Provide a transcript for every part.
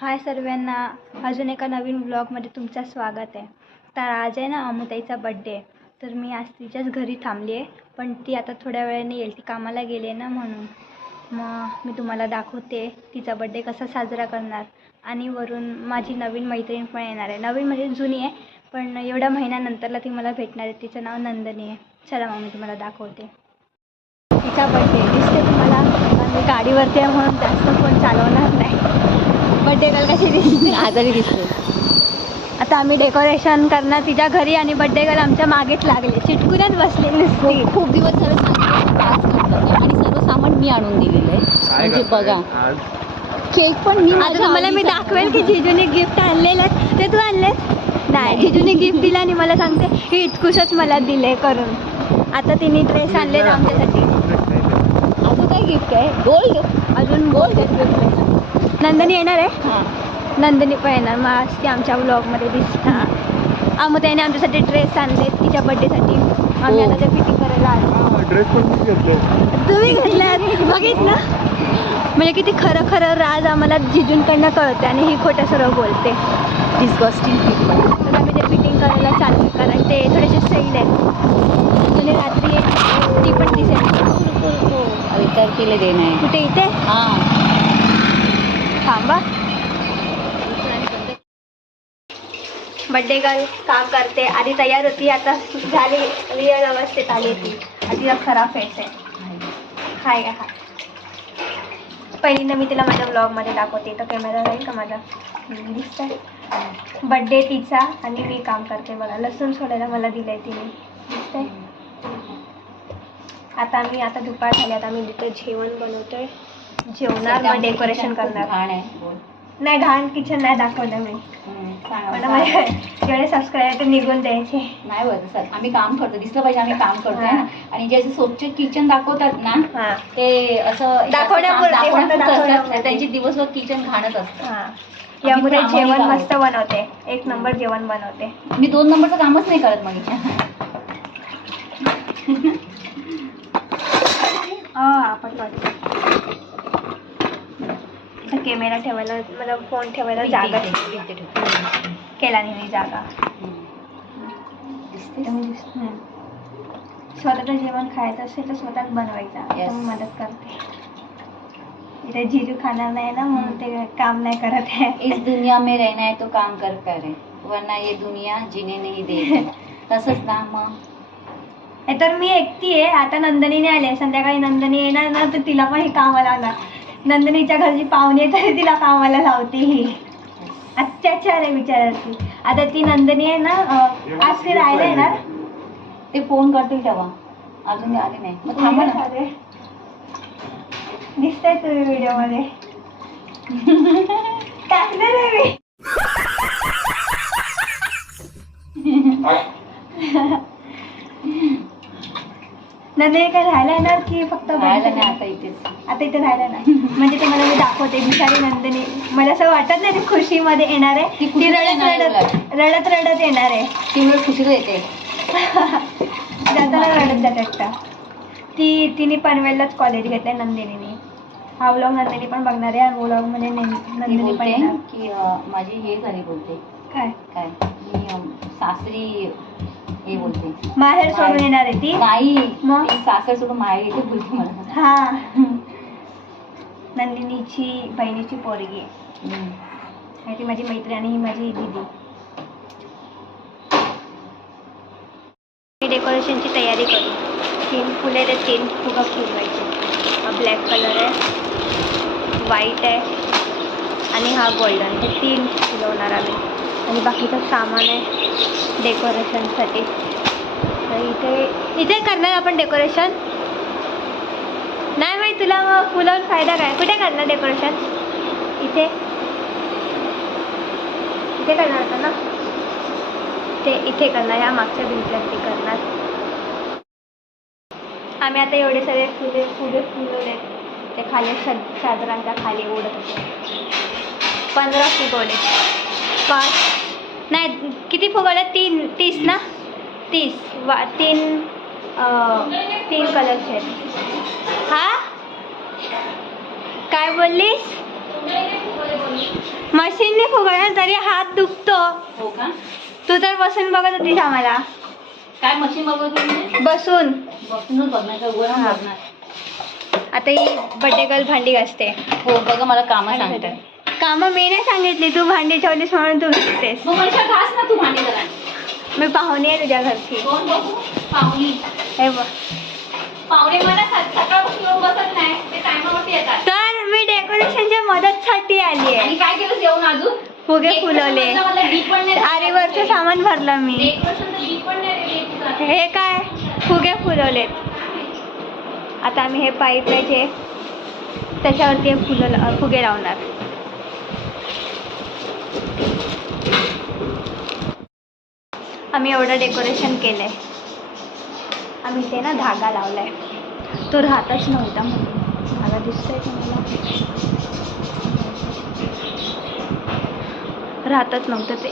हाय सर्वांना, अजून एका नवीन ब्लॉगमध्ये तुमचं स्वागत आहे. तर आज आहे ना अमुताईचा बड्डे आहे. तर मी आज तिच्याच घरी थांबली आहे, पण ती आता थोड्या वेळाने येईल. ती कामाला गेली ना, म्हणून मग मी तुम्हाला दाखवते तिचा बड्डे कसा साजरा करणार. आणि वरून माझी नवीन मैत्रीण पण येणार आहे. नवीन म्हणजे जुनी आहे, पण एवढ्या महिन्यानंतरला ती मला भेटणार आहे. तिचं नाव नंदिनी आहे. चला मग मी तुम्हाला दाखवते तिचा बड्डे. दिसते तुम्हाला? मी गाडीवरती आहे म्हणून जास्त फोन चालवणार नाही. बड्डे गर्ल कशी दिसते? आजारी दिसते. आता आम्ही डेकोरेशन करणार तिच्या घरी आणि बड्डे गर्ल आमच्या मागेच लागले, चिटकूनच बसले नुसती. खूप दिवस झाले आणि सर्व सामान मी आणून दिलेलं आहे. म्हणजे बघा, केक पण मी. आता तुम्हाला मी दाखवेल की जिजूने गिफ्ट आणलेलं. ते तू आणलेस? नाही, जिजूने गिफ्ट दिलं आणि मला सांगते हे इतकुसच मला दिले करून. आता तिने ड्रेस आणले आमच्यासाठी. अजून काय गिफ्ट आहे? गोल्ड. अजून गोल्ड गिफ्ट. नंदिनी येणार आहे. नंदिनी पण येणार. मग आज ती आमच्या ब्लॉगमध्ये दिसतात. त्याने आमच्यासाठी ड्रेस आणले तिच्या बड्डेसाठी. आम्ही आता ते फिटिंग करायला आलो. ड्रेस पण मी घेतले. तुम्ही घेतलात? बघितलं म्हणजे किती खरं खरं राज आम्हाला जिजूंकडनं कळते आणि ही खोटं सर्व बोलते. Disgusting people. तर आम्ही ते फिटिंग करायला चालू, कारण ते थोडेसे सैल आहेत. आणि रात्री ती पण दिसेल. विचार केले देणं आहे. कुठे? इथे? हां, थांबा. बड्डे गर्ल काम करते. आधी तयार होती, आता झाली रिअल अवस्थेत आली ती. आधी खराब फेस आहे. हाय का? हाय. पहिल्यांदा मी तिला माझ्या ब्लॉगमध्ये दाखवते. तर कॅमेरा राहील का माझा? दिसतंय. बड्डे तिचा आणि मी काम करते. बघा, लसूण सोडायला मला दिलंय तिने. दिसतंय. आता दुपार झाली. आता आम्ही तिथं जेवण बनवतोय. जेवणार, मग डेकोरेशन करणार. घाण आहे. नाही, घाण किचन नाही दाखवलं मी. मला माझे जेवढे सबस्क्रायबर निघून द्यायचे. नाही बरं सर, आम्ही काम करतो, दिसलं पाहिजे आम्ही काम करतोय ना. आणि जे असे स्वच्छ किचन दाखवतात ना, ते असं दाखवण्यापुरतं. त्यांची दिवसभर किचन घाणच असतं. यामुळे जेवण मस्त बनवते. 1 नंबर जेवण बनवते. मी 2 नंबरचं कामच नाही करत मग. आपण कॅमेरा ठेवायला, मला फोन ठेवायला जागा केला नाही मी जागा. स्वतःचं जेवण खायचं असेल तर स्वतःच बनवायचं. तर मी मदत करते. इथे जिजू खाणार नाही ना, म्हणून ते काम नाही करत आहे. इस दुनिया में रहना है तो काम कर करे, वरना ये दुनिया जीने नहीं देती. तसंच ना मग. तर मी एकटी आहे. आता नंदिनीने आले. संध्याकाळी नंदिनी येणार ना, तर तिला पण ही कामाला लावणार. नंदिनीच्या घरची पाहुणे तरी तिला कामाला लावते ही. अत्याचार आहे बिचाराची. आता ती नंदिनी आहे ना, आज ती राहायला येणार. ते फोन करतील तेव्हा. अजून आले नाही. मग थांबा ना. दिसतंय तुम्ही व्हिडिओ मध्ये. टाकणार आहे मी. नंदिनी काय राहायला येणार की फक्त राहायला नाही? आता इथेच. आता इथे राहायला नाही. म्हणजे तुम्हाला मी दाखवते बिचारी नंदिनी. मला असं वाटत नाही ती खुशीमध्ये येणार आहे. ती रडत येणार आहे. ती मुळे खुशीला येते. जाताना रडत जातात. तिने पनवेललाच कॉलेज घेतलंय नंदिनीने. हा व्लॉग नंदिनी पण बघणार आहे. हा व्लॉग मध्ये नंदिनी पण येणार. की माझी हे झाली बोलते. काय मी सासरी हे बोलते. माहेर सोडून येणार आहे ती. नाही, मग सासर सोडून माहेर येते बोलते मला. हा, नंदिनीची बहिणीची पोरगी आहे. ती माझी मैत्रीण आणि ही माझी दीदी. डेकोरेशनची तयारी करू. 3 फुले ते 3 फुगा फुलवायचे. हा ब्लॅक कलर आहे, व्हाईट आहे आणि हा गोल्डन. हे 3 फुलवणार आम्ही. आणि बाकीचं सामान आहे डेकोरेशनसाठी. तर इथे करणार आपण डेकोरेशन. नाही माहीत तुला, मग फुलावून फायदा काय? कुठे करणार डेकोरेशन? इथे करणार होतं ना. ते इथे करणार. ह्या मागच्या भिंतीला ते करणार. आम्ही आता एवढे सगळे फुले फुलवले. ते खाली चादरांच्या खाली उडत होते. 15 फुगवले. 5 नाही, किती फुगवले? 30 ना. 30 3 कलरचे आहेत. हा, काय बोललीस? मशीनने फुगवणार तरी हात दुखतो. हो का? तू तर बसून बघत होतीस आम्हाला. काय मशीन बघत होती? बसून. बसूनच बघणार का वर हा. बघणार? आता ही बड्डे गर्ल भांडी घासते. हो बघा मला कामं सांगते. कामं मी नाही सांगितली, तू भांडी ठेवलीस म्हणून तू घासतेस. मग मला घास ना तू भांडी जरा. मी पाहुणी आहे तुझ्या घरची. कोण बघू? पाहुणी. हे बघ. पाहुणे मला सकाळपासून येऊन बसत नाही, ते टायमावरती येतात. तर मी डेकोरेशनच्या मदतसाठी आली आहे. आणि काय केलं जेवण अजून? फुगे फुलवले. मला डीप पण नाही. आरीवरचं सामान भरलं मी. डेकोरेशनचं डीप पण नाही रे. हे काय फुगे फुलवलेत. आता आम्ही हे पाईप आहे त्याच्यावरती फुगे लावणार. आम्ही एवढं डेकोरेशन केलंय. आम्ही ते ना धागा लावलाय, तो राहतच नव्हता म्हणून. धागा दिसतोय तुम्हाला? राहतच नव्हतं ते.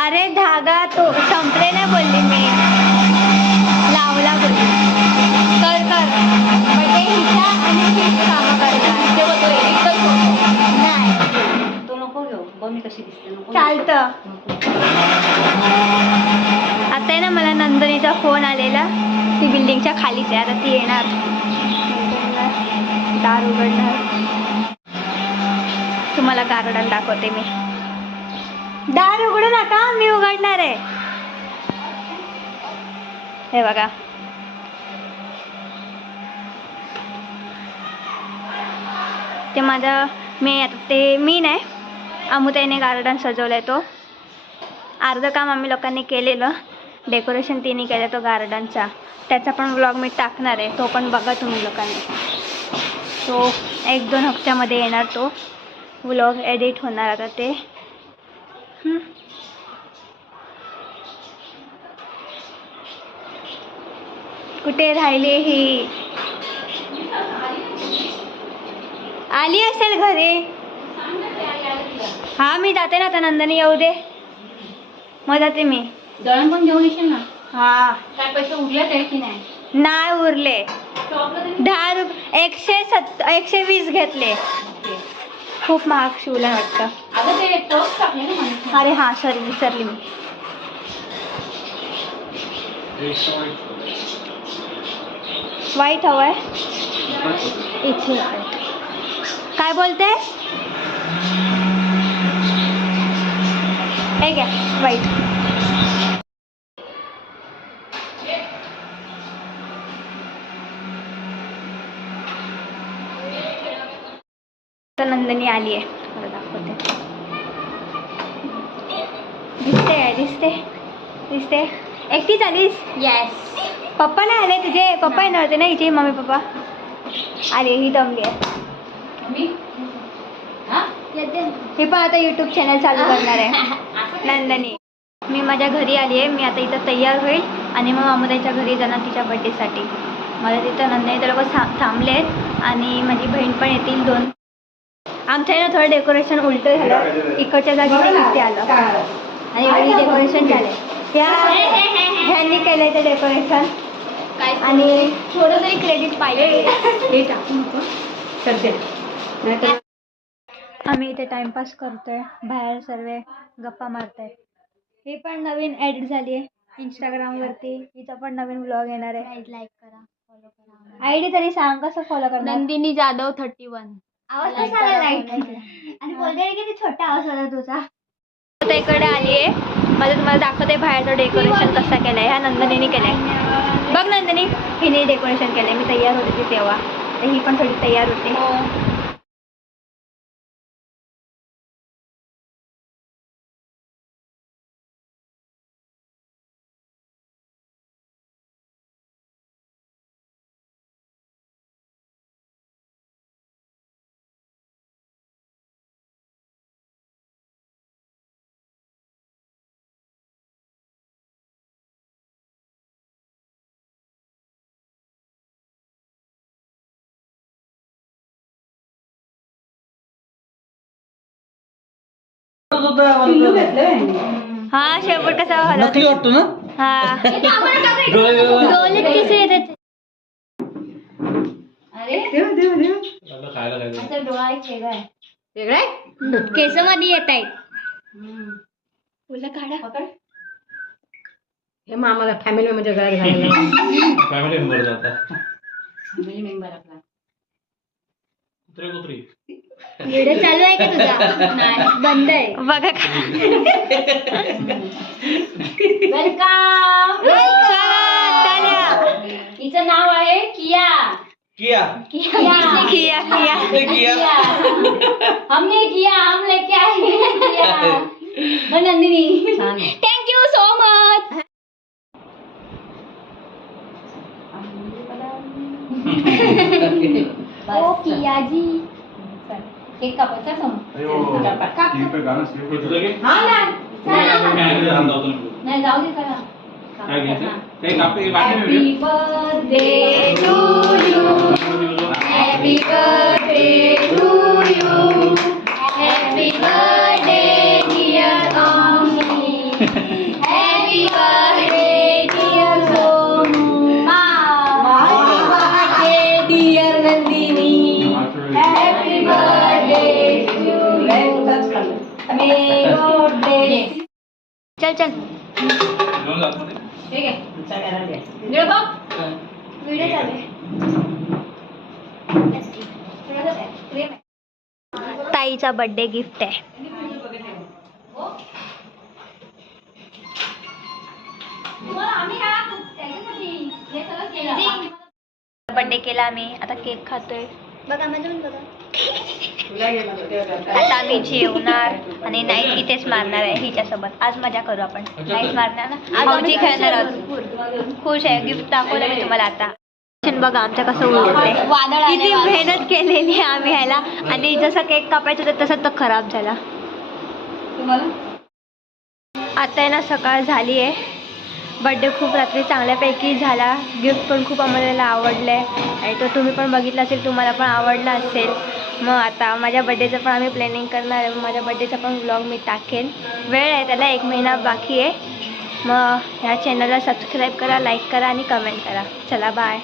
अरे धागा तो संपले नाही बोलली मी, लावला बोलली. कर म्हणजे हिच्या आणि हीच कामं करणार. तेव्हा तो एकच होतो. नाही तो नको घेऊ. बघ मी कशी दिसते. नको. चालतं. आता आहे ना मला नंदनीचा फोन आलेला, ती बिल्डिंगच्या खालीच आहे. आता ती येणार, दार उघडणार. तुम्हाला गार्डन दाखवते मी. दार उघडू नका, मी उघडणार आहे. हे बघा, ते माझं मी नाही, अमुताईने गार्डन सजवलंय. तो अर्ध काम आम्ही लोकांनी केलेलं, डेकोरेशन तिने केलं तो गार्डनचा. त्याचा पण व्लॉग मी टाकणार आहे, तो पण बघा तुम्ही लोकांनी. तो 1-2 हफ्त्यामध्ये येणार तो व्लॉग, एडिट होणार आता ते. कुठे राहिली ही? आली असेल घरी. हा मी जाते ना आता, नंदनी येऊ दे मग जाते मी. दळण पण घेऊन येशील ना? हा. काय पैसे उरलेत आहे की नाही? नाही उरले. 10 रुपये 120 घेतले. खूप महाग शिवला वाटतं. अगं ते टॉप टाकले ना मला. अरे हा सॉरी, विसरली मी. व्हाईट हवंय इथे. काय बोलतेस? हे घ्या व्हाईट. तर नंदनी आली आहे, मला दाखवते. दिसते. एकटीच आलीस? येस. पप्पा नाही आले तुझे? पप्पा येणार होते ना हिचे, मम्मी पप्पा आले. ही दमली आहे. मी पण आता यूट्यूब चॅनल चालू करणार आहे. नंदनी, मी माझ्या घरी आली आहे. मी आता इथं तयार होईल आणि मग अमुताईच्या घरी जाणार तिच्या बड्डेसाठी. मला तिथं नंदनी ते लोक थांबले आहेत आणि माझी बहीण पण येतील 2. आमच्या ना थोडं डेकोरेशन उलटं झालं, इकडच्या जागी इथे आलं आणि एवढी डेकोरेशन झाले. ह्यांनी केलंय ते डेकोरेशन आणि थोडं तरी क्रेडिट पाहिजे. आम्ही इथे टाइमपास करतोय, बाहेर सर्व गप्पा मारताय. ही पण नवीन एडिट झाली आहे इंस्टाग्रामवरती. हिचा पण नवीन व्लॉग येणार आहे. लाईक करा, फॉलो करा. आयडी तरी सांग कसं फॉलो करणार? नंदिनी जाधव 31. आवाज कसा आला लाईक आणि बोलते किती छोटा आवाज होता तुझा. आता इकडे आली आहे, मला तुम्हाला दाखवते बाहेरचं डेकोरेशन कसं केलंय. ह्या नंदनीने केलंय. बघ नंदिनी, हिने डेकोरेशन केलंय. मी तयार होते ती तेव्हा, तर ही पण थोडी तयार होते. हा शेवट कसा नकली वाटतो ना? हा डोळे कसे येतात? अरे खायला काय माझा डोळा एक वेगळा आहे. वेगळं आहे? केस मध्ये येत आहेत. फुलं काढा. पकड. हे मग आम्हाला फॅमिली म्हणजे घरात घालायला फॅमिली मेंबर जाता फॅमिली मेंबर आपला. कुत्रे कुत्री व्हिडिओ चालू आहे का तुझा? नाही. बंद आहे बघा. वेलकम. हिचं नाव आहे किया. किया किया. किया किया किया. हमने किया, हम लेके आए किया. हो नंदिनी. छान आहे. Thank you so much. ओ किया जी. केक कापायचा समोर. हा ना. नाही जाऊ दे चला. Happy happy birthday to you. Happy birthday to you. Happy birthday dear Omi. Happy birthday dear Sonu. Dear Nandini. Happy birthday to you. May God bless. चल चल ठीक आहे. निळ बघ. व्हिडिओ चालू आहे. ताईचा बर्थडे गिफ्ट आहे. बर्थडे केला आम्ही. आता केक खातोय. बघा माझं बघा. आता आम्ही जेवणार आणि नाईट इथेच मारणार आहे हिच्यासोबत. आज मजा करू आपण. नाईट मारणार ना. भाऊजी खेळणार आहोत. खुश आहे. गिफ्ट दाखवलं मी तुम्हाला आता. बघा आमचं कसं उडते. किती मेहनत केलेली आहे आम्ही ह्याला आणि जसं केक कापायचं होतं तसं तो खराब झाला. आता आहे ना सकाळ झाली आहे. बड्डे खूप रात्री चांगल्यापैकी झाला. गिफ्ट पण खूप आम्हाला आवडलं आहे आणि तो तुम्ही पण बघितला असेल, तुम्हाला पण आवडला असेल. मग आता माझ्या बड्डेचं पण आम्ही प्लॅनिंग करणार आहे. माझ्या बड्डेचा पण व्लॉग मी टाकेन. वेळ आहे त्याला, 1 महिना बाकी आहे. मग ह्या चॅनलला सबस्क्राईब करा, लाईक करा आणि कमेंट करा. चला बाय.